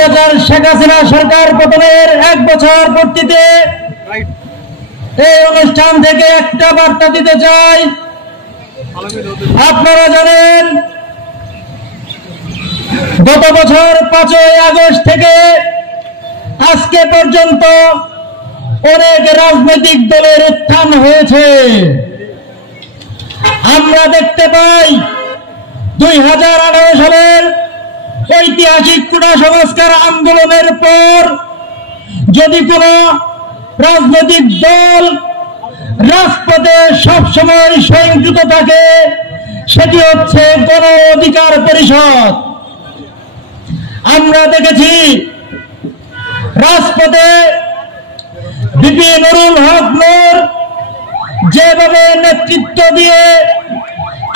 স্বৈরাচার শেখ হাসিনা সরকার পতনের 1 বছর পূর্তিতে এই অনুষ্ঠান থেকে একটা বার্তা দিতে চাই। আপনারা জানেন গত বছর 5ই আগস্ট থেকে আজকে পর্যন্ত অনেক রাজনৈতিক দলের উত্থান হয়েছে। আমরা দেখতে পাই 2018 সালের ঐতিহাসিক কোটা সংস্কার আন্দোলনের পর যদি কোনো রাজনৈতিক দল রাজপথে সবসময় সংযুক্ত থাকে সেটি হচ্ছে গণ অধিকার পরিষদ। আমরা দেখেছি রাজপথে বিপি নুরুল হক নূর যেভাবে নেতৃত্ব দিয়ে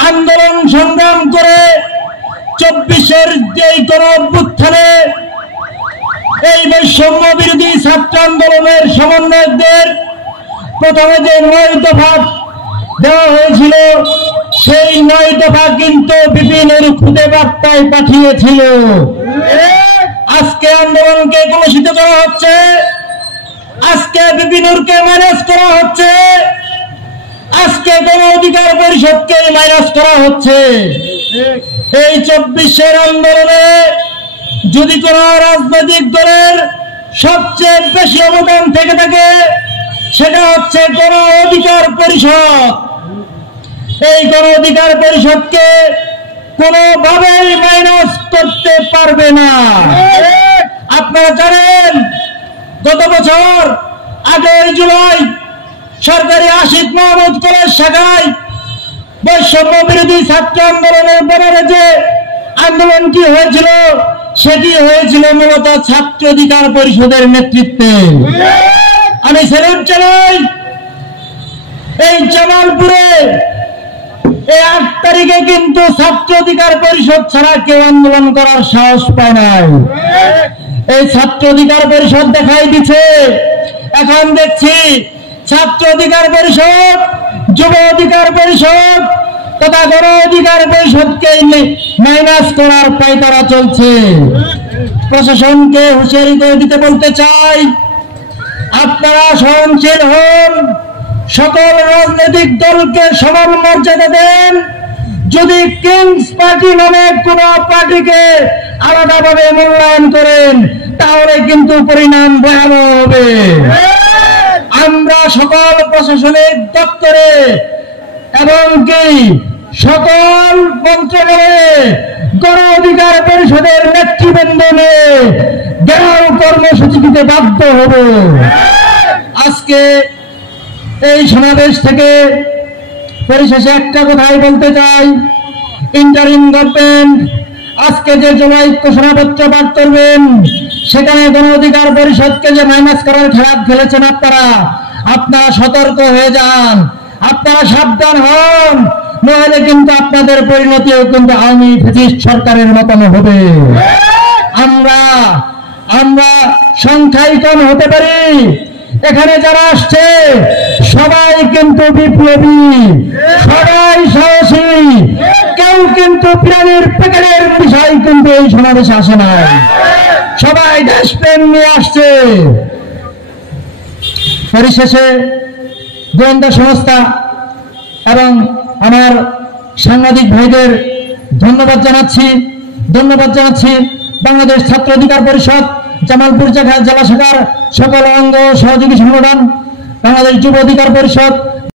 আন্দোলন সংগ্রাম করে 24-এর এই গণ অভ্যুত্থানে এই বৈষম্য বিরোধী ছাত্র আন্দোলনের সমন্বয়কদের প্রথমে যে 9 দফা দেওয়া হয়েছিল সেই 9 দফা কিন্তু বিপিনের খুদে বার্তায় পাঠিয়েছিল। আজকে আন্দোলনকে কলুষিত করা হচ্ছে, আজকে বিপিনুরকে মাইনাস করা হচ্ছে, আজকে গণ অধিকার পরিষদকে মাইনাস করা হচ্ছে। এই 24-এর আন্দোলনে যদি কোন রাজনৈতিক দলের সবচেয়ে বেশি অবদান থেকে থাকে সেটা হচ্ছে গণ অধিকার পরিষদ। এই গণ অধিকার পরিষদকে কোনোভাবেই মাইনাস করতে পারবে না। আপনারা জানেন গত বছর 8ই জুলাই সরকারি আশিক মাহমুদ কলেজ শাখায় বৈষম্য বিরোধী ছাত্র আন্দোলনের পরে যে আন্দোলনটি হয়েছিল সেটি হয়েছিল মূলত ছাত্র অধিকার পরিষদের নেতৃত্বে। আমি স্যালুট জানাই এই জামালপুরে এই 8 তারিখে কিন্তু ছাত্র অধিকার পরিষদ ছাড়া কেউ আন্দোলন করার সাহস পায় নাই। এই ছাত্র অধিকার পরিষদ দেখাই দিচ্ছে। এখন দেখছি ছাত্র অধিকার পরিষদ, যুব অধিকার পরিষদ তথা গণ অধিকার পরিষদকে মাইনাস করার পায়তারা চলছে। প্রশাসনকে হুঁশিয়ারি করে দিতে বলতে চাই, আপনারা সহনশীল হন, সকল রাজনৈতিক দলকে সমান মর্যাদা দেন। যদি কিংস পার্টি নামে কোন পার্টিকে আলাদাভাবে মূল্যায়ন করেন তাহলে কিন্তু পরিণাম ভয়াবহ হবে। আমরা সকল প্রশাসনিক দপ্তরে এবং কি সকল মন্ত্রণালয়ে গণ অধিকার পরিষদের নেতৃবৃন্দ নিয়ে ঘেরাও কর্মসূচি দিতে বাধ্য হব। আজকে এই সমাবেশ থেকে পরিশেষে একটা কথাই বলতে চাই, ইন্টারিম গভর্নমেন্ট আজকে যে জুলাই ঘোষণাপত্র পাঠ করবেন সেখানে গণ অধিকার পরিষদকে যে মাইনাস করার খেলা খেলেছেন আপনারা সতর্ক হয়ে যান, আপনারা সাবধান হন, নইলে কিন্তু আপনাদের পরিণতিও কিন্তু আওয়ামী ফ্যাসিস্ট সরকারের মতন হবে। আমরা সংখ্যায় কম হতে পারি, এখানে যারা আসছে সবাই কিন্তু বিপ্লবী, সবাই সাহসী, কেউ কিন্তু প্রাণীর পেকারের বিষয় কিন্তু এই সমাবেশে আসে না, সবাই দেশপ্রেম নিয়ে আসছে। পরিশেষে গোয়েন্দা সংস্থা এবং আমার সাংবাদিক ভাইদের ধন্যবাদ জানাচ্ছি। বাংলাদেশ ছাত্র অধিকার পরিষদ জামালপুর জেলা শাখার সকল অঙ্গ সহযোগী সংগঠন, বাংলাদেশ যুব অধিকার পরিষদ,